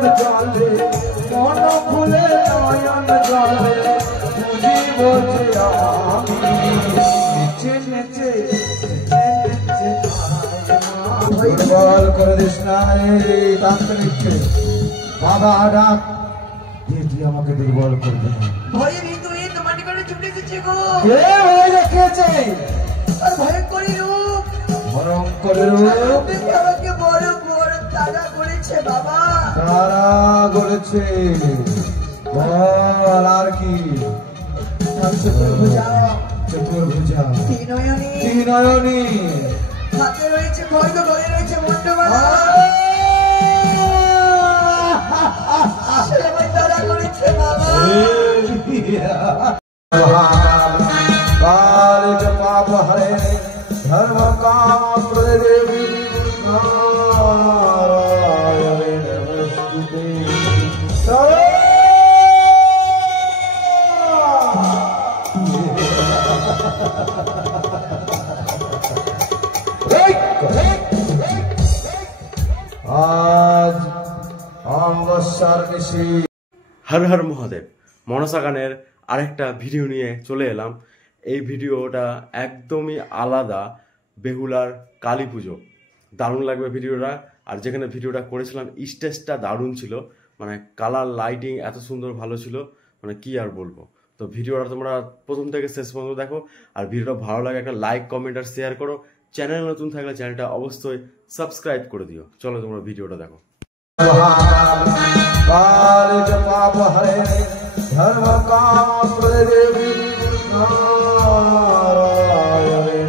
নয়ন জলে মন খুলে নয়ন জলে বুঝিব যে আমি নেচে নেচে দুর্বল করে দিস না তান্ত্রিককে বাবা ডাক তুই আমাকে দুর্বল করবি না ভয়ে কিন্তু এই তোমার করে ছুটে এসেছে গো কে ভয় রেখেছে আর ভয়ঙ্করী রূপ ভয়ঙ্করী রূপ দেখে আমাকে বড় বড় তারা করেছে বাবা তারা করেছে বল আর কি চতুর্ভুজা ত্রিনয়নী হাতে রয়েছে খড়গ গলে রয়েছে মন্ডমালা সেবাই তারা করেছে বাবা कालिक पाप हरे धर्म काम प्रदेवी नारायण नमस्ते आज অমাবস্যার নিশি হর হর মহাদেব মনসা গানের আরেকটা ভিডিও নিয়ে চলে এলাম। এই ভিডিওটা একদমই আলাদা, বেহুলার কালী পুজো। দারুণ লাগবে ভিডিওটা। আর যেখানে ভিডিওটা করেছিলাম স্টেজটা দারুণ ছিল, মানে কালার লাইটিং এত সুন্দর ভালো ছিল, মানে কি আর বলবো। তো ভিডিওটা তোমরা প্রথম থেকে শেষ পর্যন্ত দেখো, আর ভিডিওটা ভালো লাগে একটা লাইক কমেন্ট আর শেয়ার করো। চ্যানেল নতুন থাকলে চ্যানেলটা অবশ্যই সাবস্ক্রাইব করে দিও। চলো তোমরা ভিডিওটা দেখো। कालिक पाप हरे धर्म काम प्रदेवी नारायण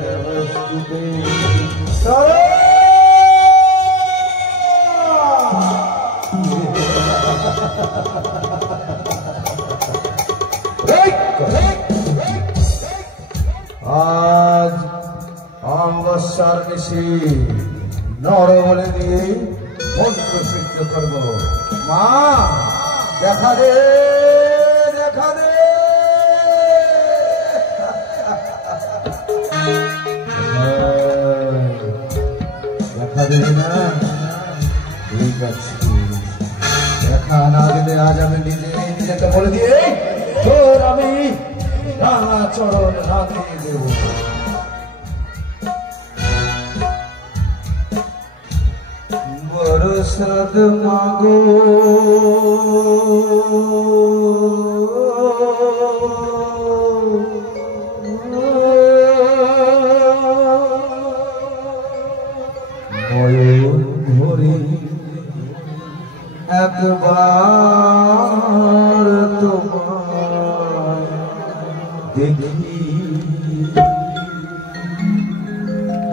नमस्ते आज অমাবস্যার নিশি নরবলি দিয়ে মন্ত্র সিদ্ধ করব। মা দেখা দে দেখা দে দেখা দে না, ঠিক আছে। দেখা না দিলে আজ আমি নিজেকে বলে দিয়ে তোর আমি রাঙা চরণ রাঙিয়ে দেব। বরসাদ মাগো নয়ন ভরে একবার তোমায় দেখি,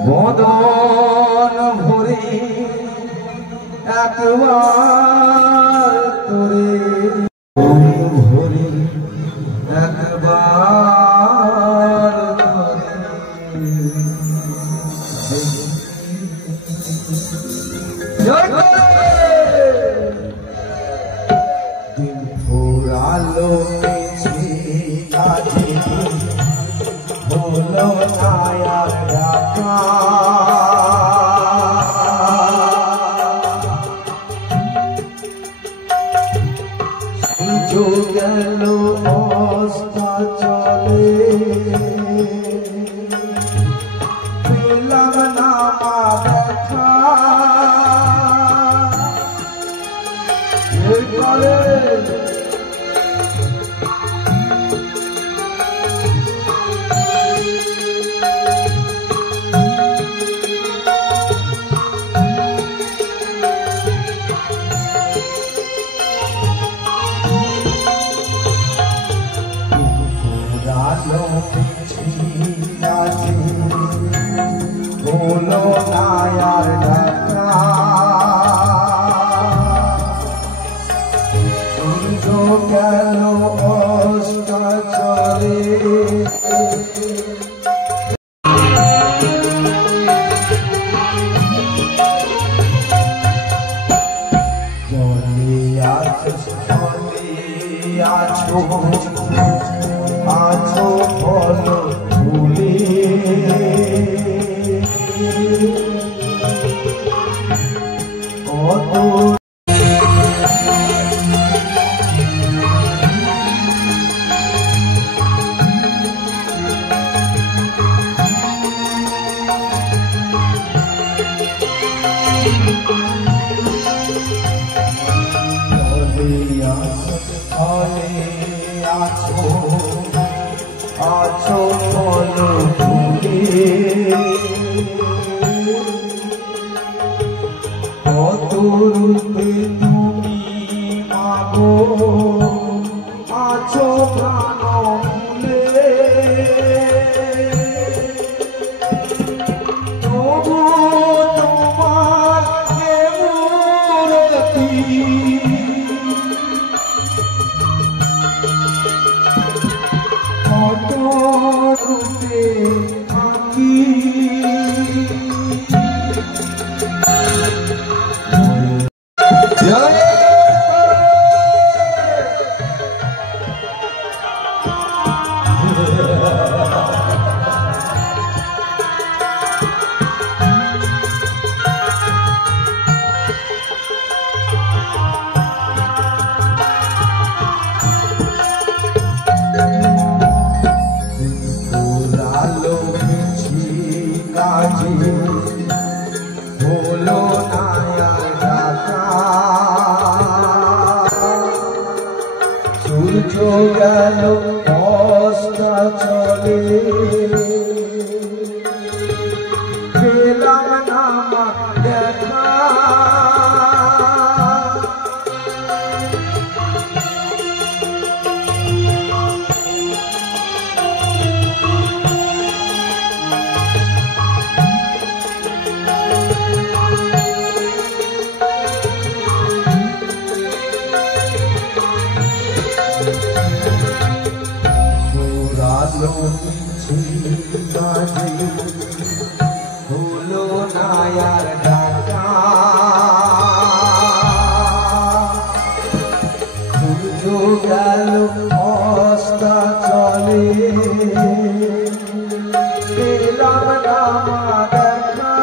বদন ভরে একবার তোরে ভরে একবার দিন ফুরালো হলো নায়ার ঢাকা গেল অস্তা চলে পেলাম না মা দেখা এরপরে বলো নায়ার ঢাকা গেল অস্তা চলে আছো আছো বলো ভুলে কত আছো আছো বলো ভুলে কত রূপে তুমি মাগো আছো প্রাণ ভুলে তবু তোমার মূরতি কত রূপে আঁকি ভোলো না ডাকা সূর্য গেল অস্ত চলে পেলাম না দেখা ভুলো না আর ডাকা সূর্য গেল অস্ত চলে পেলাম না দেখা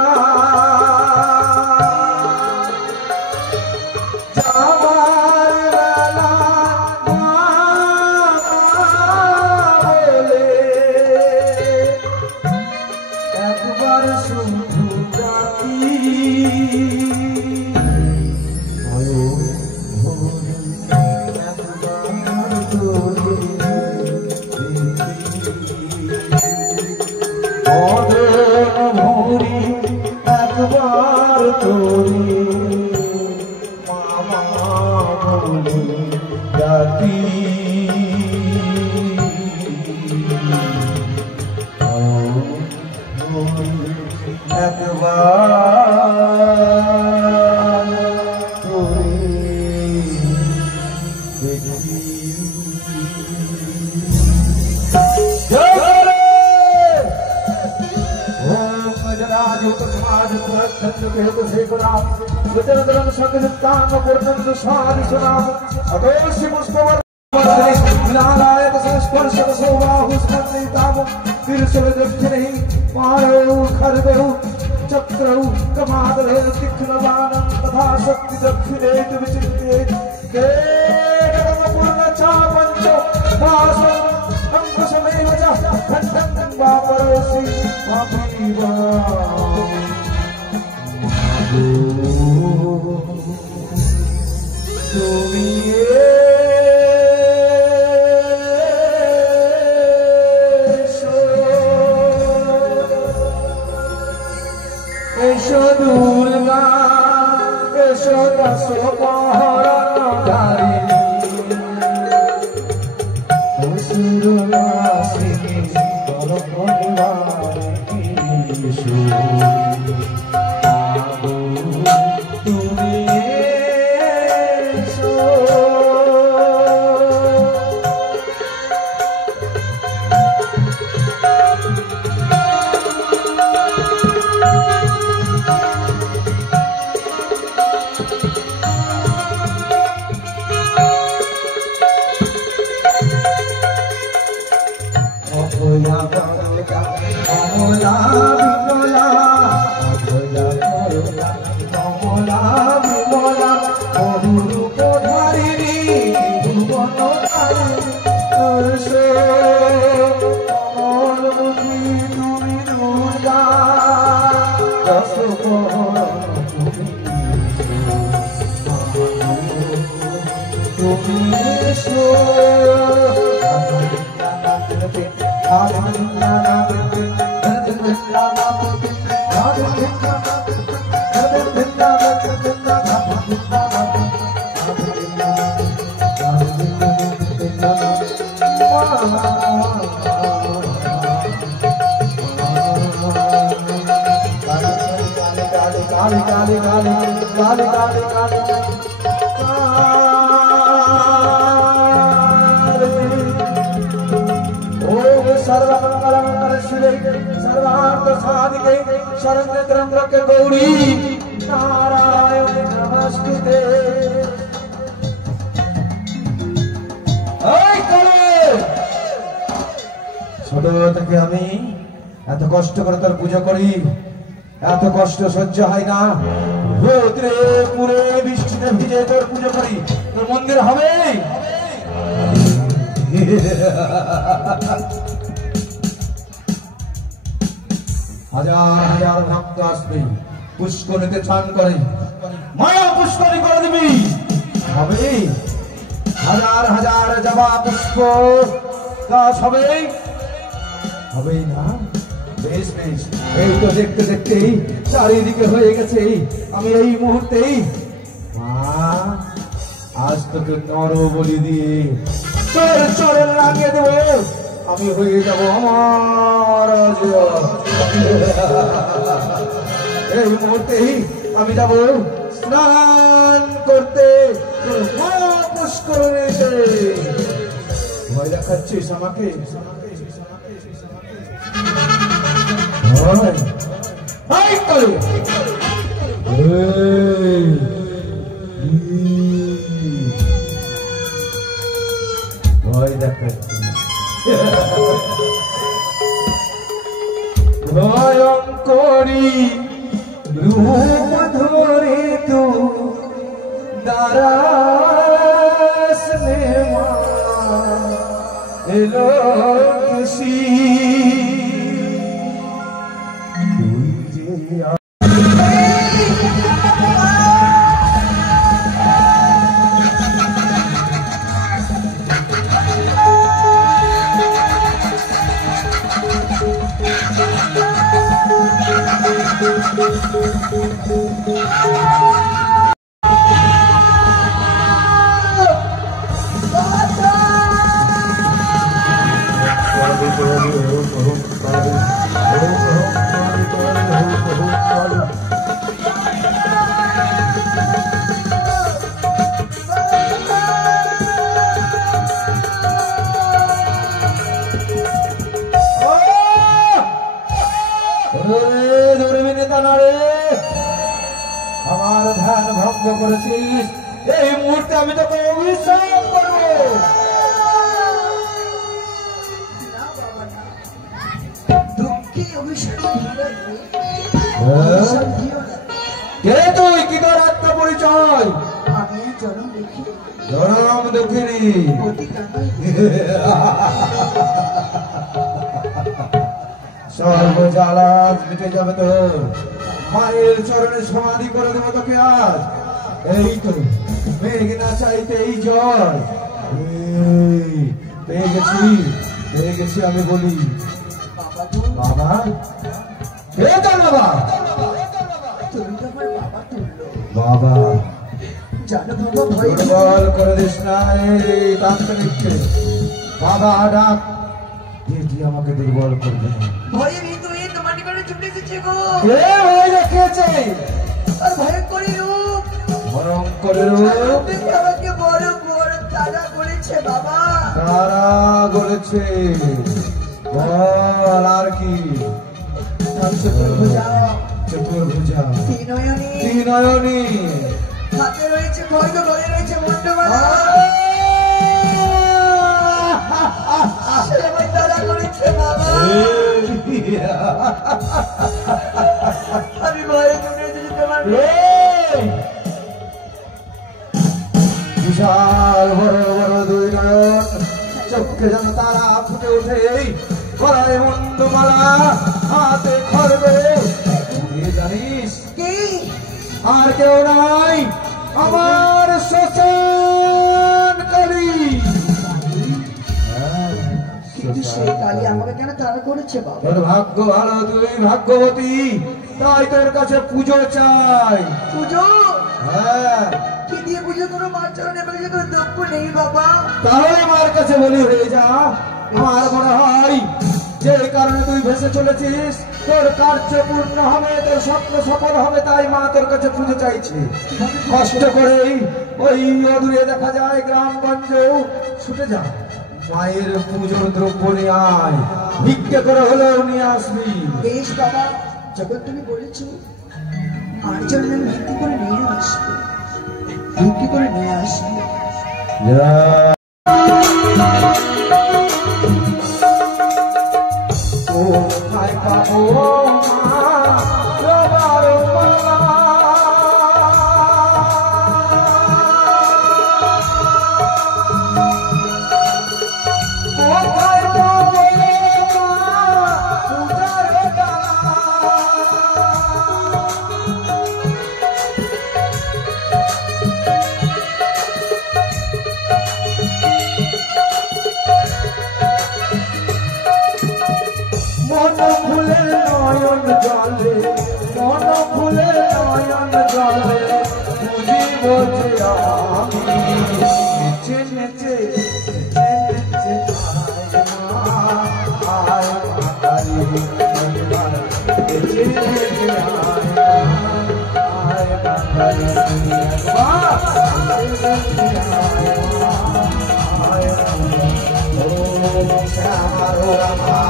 যাবার বেলা একবার শুধু ডাকি ভরি একবার তোরে মামা বলে ডাকি একবার তোরে দেখি चक्रौ कमादरे तीक्ष्णबाणं तथा शक्ति दक्षिणे विचिन्ते पूर्णचापञ्च भासम् अंकुशमेव च खण्डं वा परोसि मापीवा তুমি এসো দুর্গা এসো দশপহরণধারিণী অসুরনাশিনী সর্বনিবারিণী এসো তুমি এসো অভয়া করুণা কমলা বিমলা অভয়া করুণা কমলা বিমলা বহুরূপ ধারিণী ভুবন ধারিণী কমলমুখী তুমি দুর্গা দশপহরণ তুমি शरण्य गौरी नारायण नमस्ते। ছোট থেকে আমি এত কষ্ট করে তোর পুজো করি, এত কষ্ট সহ্য হয় না। রোদ্রে পুরে বৃষ্টিতে ভিজে তোর পুজো করি, তোর মন্দির হবে? হাজার হাজার ভক্ত আসবে, পুষ্করিতে স্নান করে মায়া পুষ্করি করে দিবি, হবে? হাজার হাজার জবা পুষ্প গাছ হবে, হবেই না? বেশ বেশ, এই তো দেখতে দেখতেই চারিদিকে হয়ে গেছে। আমি এই মুহূর্তেই আজ তোকে নর বলি দিয়ে তোর চরণ লাগিয়ে দেবো, আমি হয়ে যাব আমার। এই মুহূর্তেই আমি যাব স্নান করতে পুষ্করিণীতে। ভয় দেখাচ্ছিস আমাকে? ভয় দেখাচ্ছিস? ভয়ঙ্করী রূপ ধরে তু দারাস নেওয়া এলো খুশি। আমার ধ্যান ভঙ্গ করেছিস, এই মুহূর্তে আমি তোকে অভিশাপ করবো। কে তুই? কি তোর আত্মপরিচয়? জনম দুঃখিনী। সর্বজ্বালা মিটে যাবে তোর, মায়ের চরণে সমাধি করে দেবো তোকে আজ। এই তো মেঘ না চাইতে এই জল পেয়ে গেছি আমি বলি। বাবা কে তোর বাবা? বাবা দুর্বল করে দিস না এই তান্ত্রিককে। বাবা ডাক, তুই আমাকে দুর্বল করবে না। ভয়ে ভীত হয়ে তোমার নিকটে ছুটে এসেছে গো। কে ভয় দেখিয়েছে? আর ভয়ঙ্করী রূপ, ভয়ঙ্করী রূপ আমাকে বড় বড় তারা করেছে বাবা। তারা গড়েছে? বল আর কি? চতুর্ভুজা, ত্রিনয়নী, হাতে রয়েছে খড়গ, গলে রয়েছে মুন্ডমালা। তারা করেছে বাবা। আমি ভয়ে মনে যেতে পারবো। বিশাল বড় বড় দুই নয়ন, চোখে যেন তারা ফুটে ওঠে, গলায় মুন্ডমালা, হাতে খড়গ। জানিস কি? আর কেউ নাই, আমার শ্মশান কালী। তারা করেছে বাবা। তোর ভাগ্য ভালো, তুই ভাগ্যবতী, তাই তোর কাছে পুজো চাই। পুজো? হ্যাঁ। কি দিয়ে পুজো করো? মার চরণে বলে কোনো দ্রব্য নেই বাবা। তাহলে মার কাছে বলি হয়ে যা। আমার মনে হয় যে কারণে তুই ভেসে চলেছিস, তোর কার্য পূর্ণ হবে, তোর স্বপ্ন সফল হবে, তাই মা তোর কাছে পুজো চাইছে। কষ্ট করেই ওই অদূরে দেখা যায় গ্রামগঞ্জ, ছুটে যা, মায়ের পুজোর দ্রব্য নিয়ে আয়, ভিক্ষে করে হলেও নিয়ে আসবি। বেশ বাবা, যখন তুমি বলেছো মার চরণে ভিত্তি করে নিয়ে আসবে, ভিত্তি করে নিয়ে আসবে। কোথায় পাবো মা রবার মালা? কোথায় পাবো মা পূজার ডালা? মন ফুলে নয়ন জলে, মন ফুলে নয়ন জলে, বুঝিব যে আমি নেচে নেচে নেচে নেচে আয় মা কালী, নেচে নেচে আয় মা কালী, শ্যামা রামা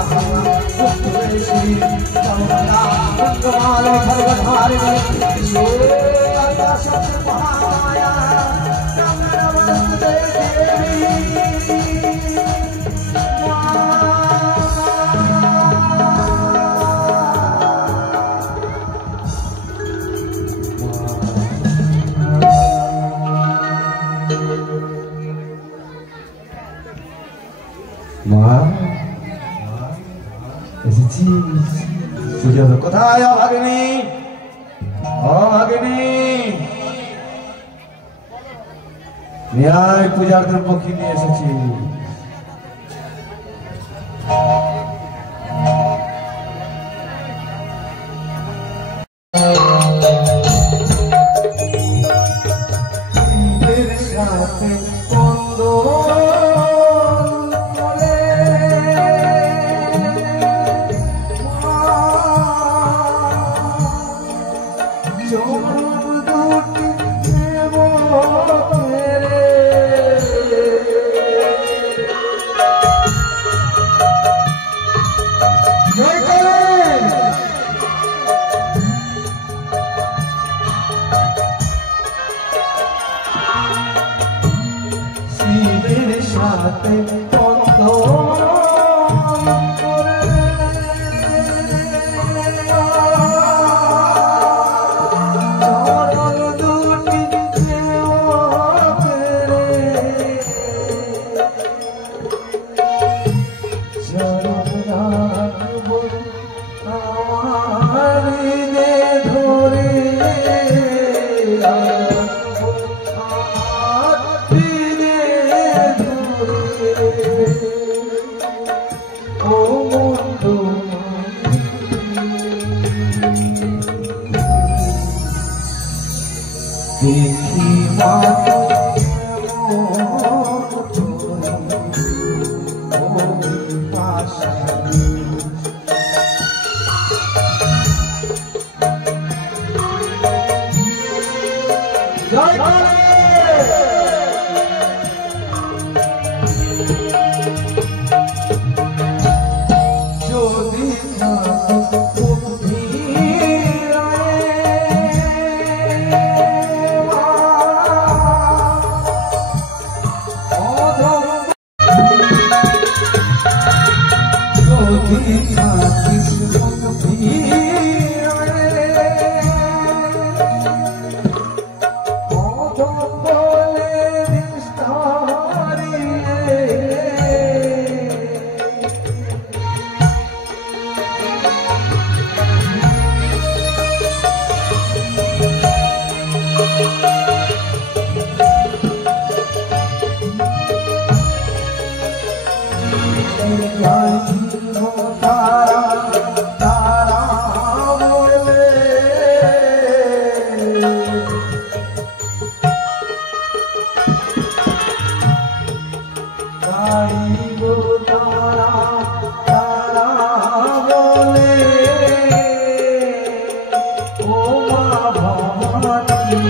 মা এসেছিস? পুজো তো কোথায় অভাগিনী? অভাগিনী ন্যায় পূজার দ্রব্য কি নিয়ে এসেছি? সাথে দেখি মা তারা তারা বলে গাইব তারা তারা বলে ও মা ভবানী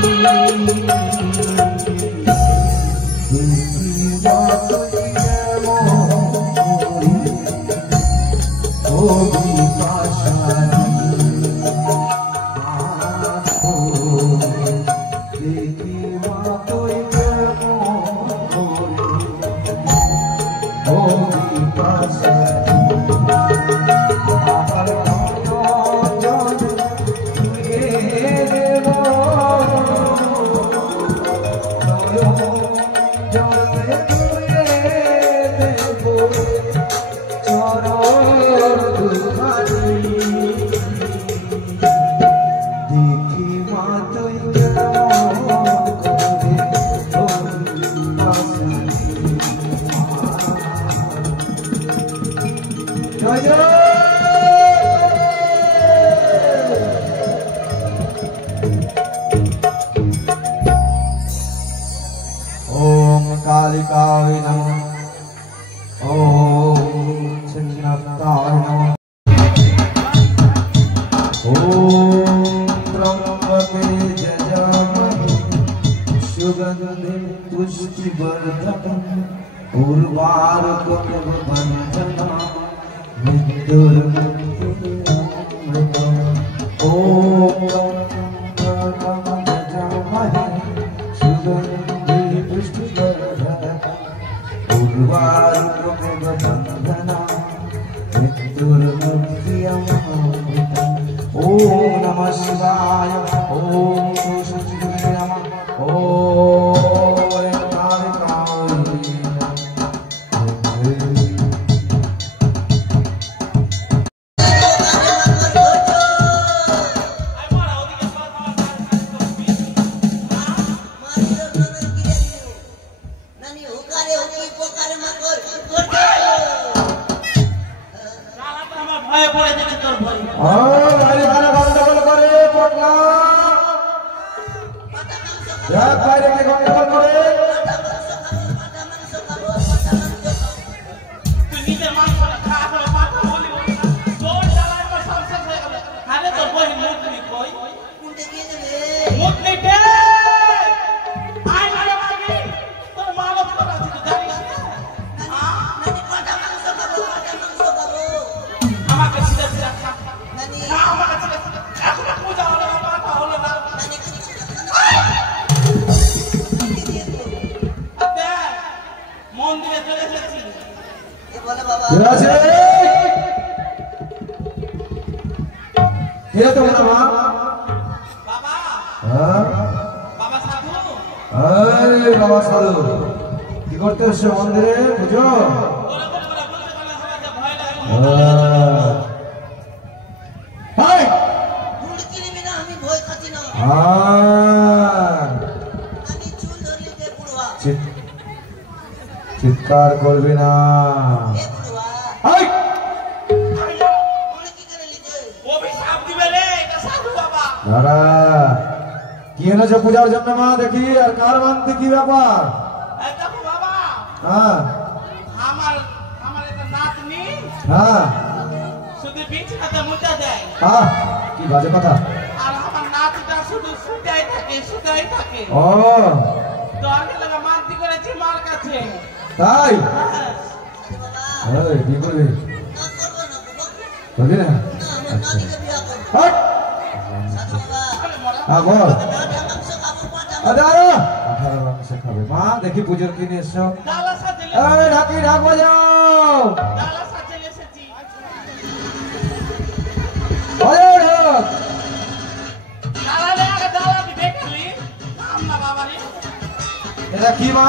ओम कालिकाय नमः ओम छिन्नताय नमः ओम ब्रह्मवे जजामहि सुगंधि पुष्टिवर्धनम् उर्वारुकमिव बन्धनम् मृत्युर्मुक्तिरमृतम् ओम ब्रह्मवे जजामहि सुगंधि पुष्टिवर्धनम् उर्वारुकमिव बन्धनम् मृत्युर्मुक्तिरमृतम् ओम नमः शिवाय ओम सुचिते नमः ओम कालिकाय বাবা সাধু কি করতে এসছো মন্দিরে বুঝো চিৎকার করবি না দাদা কি এনেছো পূজার জন্য মা দেখি আর কার মানতে কি ব্যাপার হ্যাঁ হ্যাঁ কি বাজে কথা ও তাই কি করবি করবি না হ্যাঁ বল খাবে মা দেখি পুজোর কি নিয়ে এসছো ঢাকি ঢাক বাজাও এটা কি মা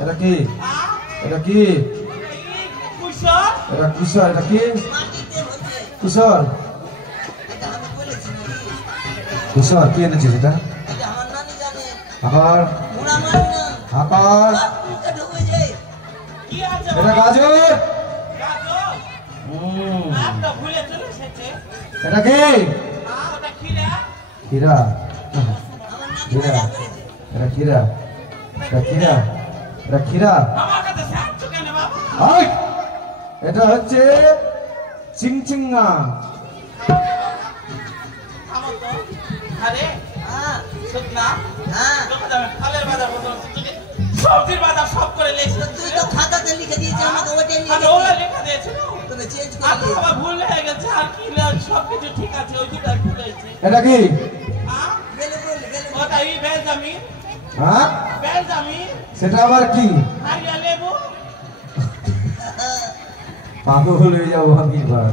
এটা কি এটা কি এটা কিশোর এটা কি কিশোর কিশোর কি এনেছিস এটা আকার আকার এটা গাজর একটা ভুলে চলে এসেছে। এটা কি ওটা খিরা। খিরা খিরা এটা খিরা এটা খিরা এটা খিরা আমার কাছে সাহায্য কেন বাবা? আই এটা হচ্ছে চিংচিঙ্গা আমার তো আরে শুকনা ফলের বাজার বলতে সবজির বাজার সব করে লেখছে। তুই তো খাতাতে লিখে দিয়েছিস আমাকে ওইটাই আমি ওরা লেখা দিয়েছিল, তুমি চেঞ্জ আর করে আমার ভুল হয়ে গেছে। আর কি সবকিছু ঠিক আছে, ওই দুটো ভুল হয়েছে। এটা কি ওটা এই বেলজামিন হ্যাঁ বেলজামিন সেটা আবার কি হারিয়া লেবু। পাগল হয়ে যাবো আমি এবার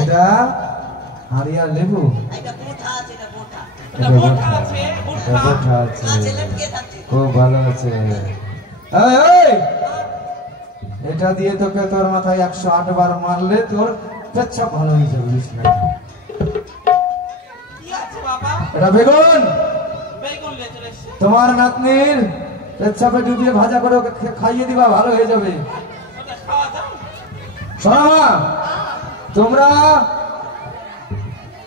এটা হারিয়া লেবু এটা বোঠা আছে এটা বোঠা ওটা বোঠা আছে, বোঠা। বোঠা আছে কাছে লটকে থাকছে খুব ভালো আছে এই, এই! এটা দিয়ে তোকে তোর মাথায় 108 বার মারলে তোর পেচ্ছাপ ভালো হয়ে যাবে বুঝিস না কি আছে বাবা? এটা বেগুন বেগুন লে চলে এসছে। তোমার নাতনির পেচ্ছাপে ডুবিয়ে ভাজা করে ওকে খাইয়ে দিবা ভালো হয়ে যাবে ওটা খাওয়া যায়? শোনো মা তোমরা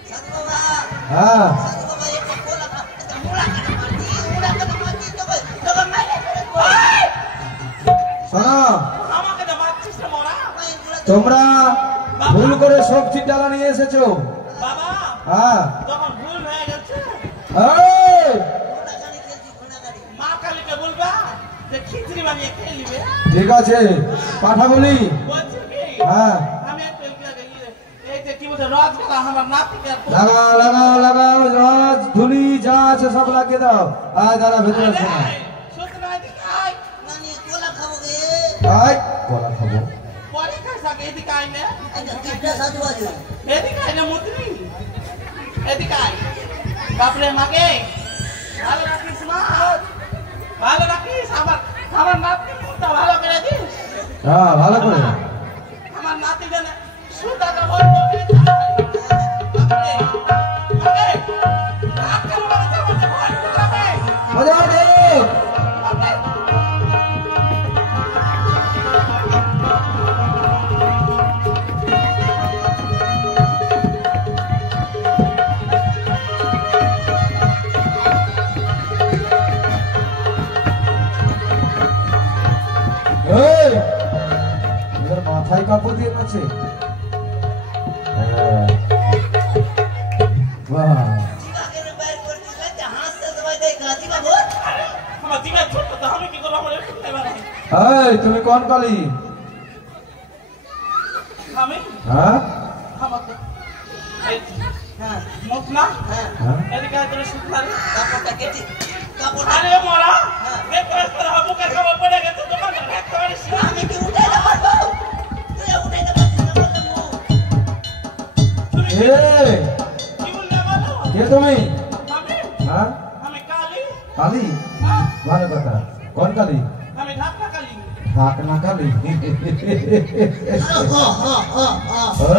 সাধু বাবা হ্যাঁ সাধু বাবা এই কোলা এটা মুড়া কেন মারছি তোকে মাইরে শোনো আমাকে তো মারছিস না মোরা। তোমরা ভুল করে সবজি ডালা নিয়ে এসেছো বাবা হ্যাঁ তখন ভুল হয়ে গেছে। এই! ঘোড়া গাড়ি খেলছি ঘোড়া গাড়ি মা কালীকে বলবা যে খিচড়ি বানিয়ে খেয়ে নিবে। ঠিক আছে পাঠা বলি বলছে কি হ্যাঁ আমি একটু এই যে কি বলছে রজগালা আমার নাতিকে আর লাগাও লাগাও লাগাও রস ধুলি যা আছে সব লাগিয়ে দাও আয় দাঁড়া ভেতরে আছে না সুতরাং এদিকে আয়। নানি কোলা খাবো গে আয় কলা খাবো পরে খাইস আগে এদিকে আয় না। এটা কিটা সাধু আছে এদিকে আয় না মুদ্রি। এদিকে আয়। বাপরে মাগে ভালো রাখিস মা, ভালো রাখিস। আমার নাতির মুখটা ভালো করে দিস। হ্যাঁ ভালো করে আমার নাতি যেন সুতাটা বন্ধ হয়ে যায়। বাপরে, মাগে, আজকাল বাড়িতে আমাদের ভয় করে লাগে। মজা হবে বাপরে, এই এদের মাথায় কাপড় দিয়ে আছে বাহ জিগাকে বাইর করছিস না হাসতে সবাই দেখ গাজি বাবু আমার জিগা ছোট তো আমি কি করবো? আমার একটু খাইবার আছে। এই তুমি কোন কালি আমি হ্যাঁ আমার তো এই হ্যাঁ মুখ না হ্যাঁ হ্যাঁ এদিকে আয় তোর শুকনারে। কাপড়টা কেটে কাপড়টা আরে মরা দেখো তোর বুকের খবর পড়ে গেছে। তোমার দেখতে পারিস না। আমি কি উঠাই না পারবো তুই উঠাইতে পারছিস না বললে মু তুমি এ কি বললে বলো? কে তুমি আমি হ্যাঁ আমি কালী। কালি হ্যাঁ, ভালো কথা কোন কালি আমি ঢাকা কালী। থাক না কালি হা হা হা হা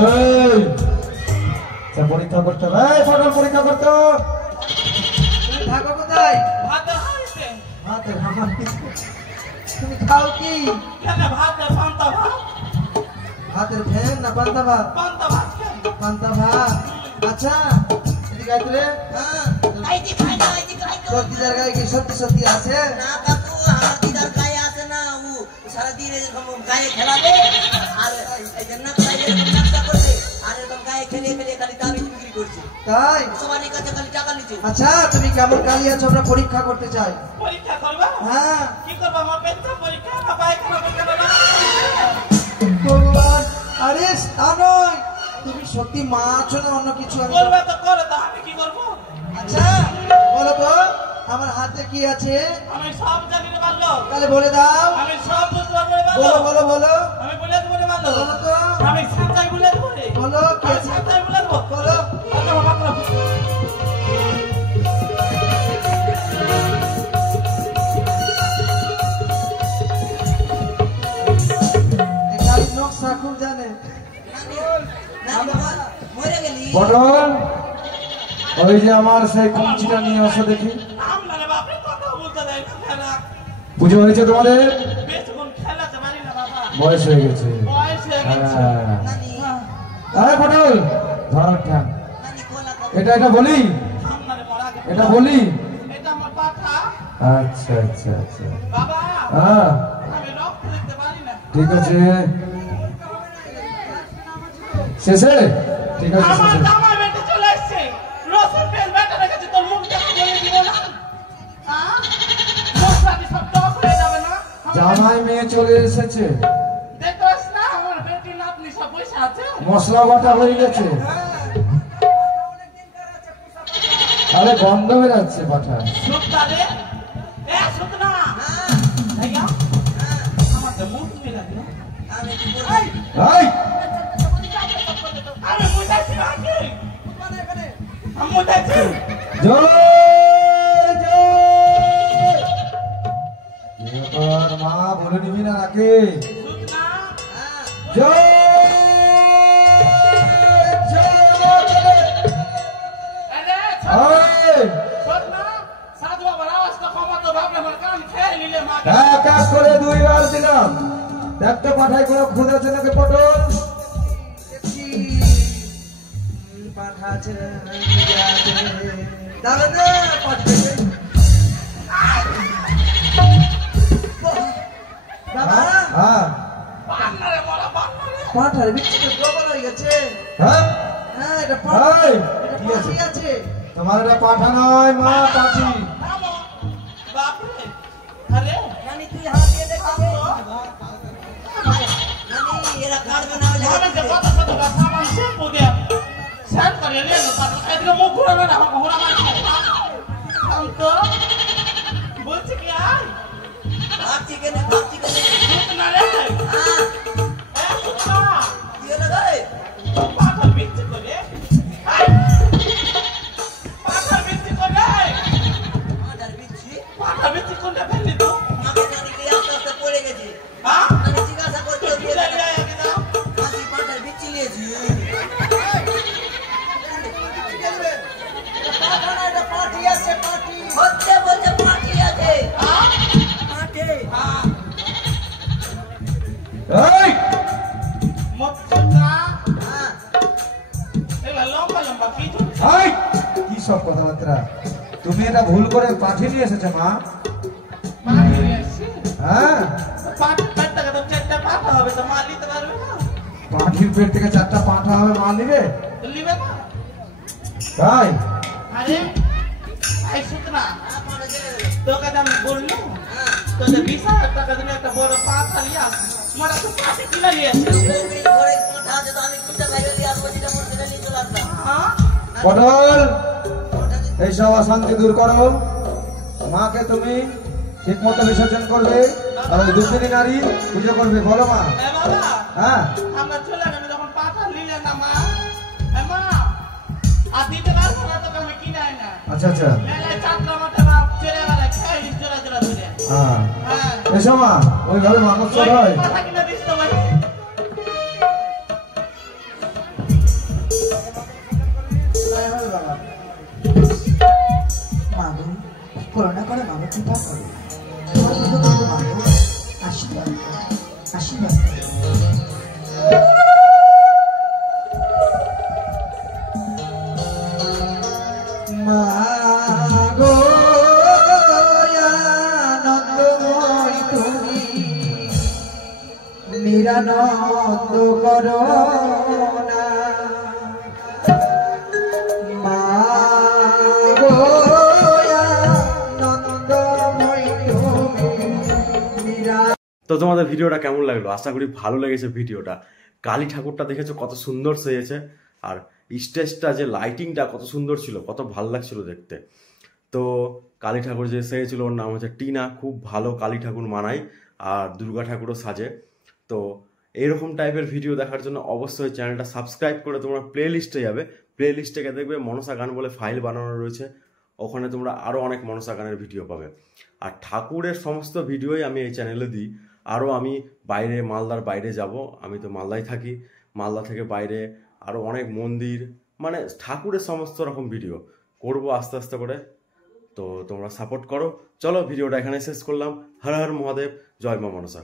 এই পরীক্ষা করতে হবে এই সকল পরীক্ষা করতে হবে। তুমি থাকো কোথায় ভাত হইছে হাতের হামার তুমি খাও কি কেন? ভাত পান্তা ভাত। হাতের ফ্যান না পান্তা ভাত পান্তা ভাত কেন? পান্তা ভাত আচ্ছা এদিকে আয় তো রে হ্যাঁ আইতি খাই না আইতি খাই তো তোর দিদার গায়ে কি সত্যি সত্যি আছে না কাকু আমার দিদার গায়ে আছে না ও সারা দিন এরকম গায়ে খেলাবে আর এই যে নাক খাইলে এরকম নাকটা করবে আর এরকম গায়ে খেলে খেলে খালি দাবি বিক্রি করছে তাই সবার কাছে খালি টাকা নিচ্ছে আচ্ছা তুমি কেমন কালি আছো আমরা পরীক্ষা করতে চাই পরীক্ষা করবা? হ্যাঁ কি করবা? আমার পেটটা পরীক্ষা না পায়খানা পরীক্ষা না? ভগবান আরে তা নয় তুমি সত্যি মা আছো না অন্য কিছু আমি করবা তো করো, তো আমি কি করবো? আচ্ছা বলো তো আমার হাতে কি আছে আমি সব জানি না মানলো। তাহলে বলে দাও আমি সব বুঝতে পারবো রে বলো মানলো। বলো বলো আমি বলে দেবো রে মানলো। বলো তো আমি সাঁতাই বলে দেবো রে। বলো কি আমি আছে? সাঁতাই বলে দেবো। বলো আচ্ছা বাবা করো। এই কালির নকশা খুব জানে না বাবা মরে গেলি পটল ওই যে আমার সেই কঞ্চিটা নিয়ে আসো দেখি আমরা রে বাপরে কথা বলতে দেয় না খেলা। পুজো হয়েছে তোমাদের বেশিক্ষণ খেলাতে পারি না বাবা। বয়স হয়ে গেছে বয়স হয়ে গেছে। হ্যাঁ। নানি আরে পটল ধরটা নানি কোলা কো এটা বলি আপনারে বড় আগে এটা বলি এটা আমার পাঠা আচ্ছা আচ্ছা আচ্ছা বাবা হ্যাঁ আমি রক্ত দেখতে পারি না ঠিক আছে শেষে ঠিক আছে আমার শেষে জামাই বেটে চলে এসেছে রসুন তেল বেটে রেখেছে তোর মুখ দেখে বলে দিব না হ্যাঁ মশলাটি সব টক হয়ে যাবে না জামাই মেয়ে চলে এসেছে দেখতে পাস না আমার বেটি নাতনি সব বসে আছে মশলা বাটা হয়ে গেছে আরে গন্ধ বেরাচ্ছে পাঠা সুতনা রে এ সুতনা ভাইয়া আমার তো মুখ মিলে লাগে না আমি কি বলি এই আমি বুঝাইছি নাকি আমি বুঝাইছি জয় জয় এবার মা বলে নিবি না নাকি সুতনা জয় জয় আরে এই সুতনা সাধু বাবার আওয়াজটা কমা তো বাপরে আমার কান খেয়ে নিলে মা এক এক করে দুইবার দিলাম দেখতে পাঠাই কোনো খুদ আছে নাকি পটল পাঠা আছে দাদা না পাঠা বাবা হ্যাঁ বান্নারে বড় বান্নারে পাঠার বিচ্ছিন্ন প্রবল হয়ে গেছে হ্যাঁ হ্যাঁ এটা এই, এটা কি আছে? পাঠি আছে তোমার এটা পাঠা নয় মা পাঠি থামো বাপরে আরে নানি তুই হাত দিয়ে দেখ থামো নানি এরা কাটবে না হলে আমি যে কথা কথা কথা সামান শ্যাম্পু দিয়ে স্নান করে নিয়ে এলো তারপর এদিকে মুখ ঘুরানো না আমাকে ঘোরা মারছে আমি তো বলছি কি আয় ভাবছি কেন সুতনা রে হ্যাঁ এ সুতনা কি হলো রে পাথর বিচ্ছি করে আয় পাথর বিচ্ছি করে পাঠার বিচ্ছি পাথর বিচ্ছি করে ফেললি তো মাকে নানি দিয়ে আস্তে আস্তে পড়ে গেছে হ্যাঁ নানি জিজ্ঞাসা করতে দিয়ে বিদায় বিদায় একে দাও মাঝি পাঠার বিচ্ছি নিয়েছি পাঠা না এটা পাঠি আছে পাঠি হচ্ছে বলছে পাঠি আছে হ্যাঁ পাঠি হ্যাঁ এই মৎস্যটা হ্যাঁ এগুলা লম্বা লম্বা কিছু এই কি সব কথাবার্তা তুমি এটা ভুল করে পাঠি নিয়ে এসেছো মা পানি এসে হ্যাঁ পানি পেটটা তো চারটা পাতা হবে তো মা নিতে পারবে না পাঠির পেট থেকে 4টা পাঠা হবে মা নিবে তো নিবে না তাই আরে আই সুতনা হ্যাঁ পাঠা চলে গেল তোকে তো আমি বললু হ্যাঁ তো যে 20,000 টাকা দিলে একটা বড় পাতা নিয়ে আসি মোটা তো পাতি কিনে নিয়ে আসি ঘরে পাঠা আছে তো আমি কোনটা বাইরে দিয়ে আসবো যেটা মন সেটা নিয়ে চলে আসলাম হ্যাঁ পটল পাঠা এইসব অশান্তি দূর করো মাকে তুমি ঠিক মতো বিসর্জন করবে আর ওই দুঃখিনী নারী পুজো করবে বলো মা এ বাবা হ্যাঁ আমরা চলে গেলে যখন পাতা নিলে না মা এ মা আর দিতে পারবো না তোকে আমি কিনে আই না আচ্ছা আচ্ছা মেলায় চারটা মাঠে বাপ ছেড়ে বেড়ায় খেয়ে জোড়া জোড়া ধরে হ্যাঁ হ্যাঁ এসো মা ওইভাবে মানুষ ওই হয় পাতা কিনে দিস তো ভাই মাগো করোনা করে মাগো কৃপা করো তোমার পুজো করবো মাগো আশীর্বাদ করো, আশীর্বাদ করো। মাগো আনন্দময় তুমি নিরানন্দ করো না মাগো আনন্দময় তুমি তো তোমাদের ভিডিওটা কেমন লাগলো? আশা করি ভালো লেগেছে ভিডিওটা। কালী ঠাকুরটা দেখেছো কত সুন্দর সেজেছে, আর স্টেজটা যে লাইটিংটা কত সুন্দর ছিল, কত ভালো লাগছিল দেখতে। তো কালী ঠাকুর যে সেজেছিল ওর নাম হচ্ছে টিনা, খুব ভালো কালী ঠাকুর মানায় আর দুর্গা ঠাকুরও সাজে। তো এইরকম টাইপের ভিডিও দেখার জন্য অবশ্যই চ্যানেলটা সাবস্ক্রাইব করে তোমরা প্লে লিস্টে যাবে। প্লে লিস্টে গিয়ে দেখবে মনসা গান বলে ফাইল বানানো রয়েছে, ওখানে তোমরা আরও অনেক মনসা গানের ভিডিও পাবে। আর ঠাকুরের সমস্ত ভিডিওই আমি এই চ্যানেলে দিই। আরও আমি বাইরে, মালদার বাইরে যাব, আমি তো মালদায় থাকি, মালদা থেকে বাইরে আরও অনেক মন্দির, মানে ঠাকুরের সমস্ত রকম ভিডিও করব আস্তে আস্তে করে। তো তোমরা সাপোর্ট করো। চলো ভিডিওটা এখানে শেষ করলাম। হর হর মহাদেব, জয় মা মনসা।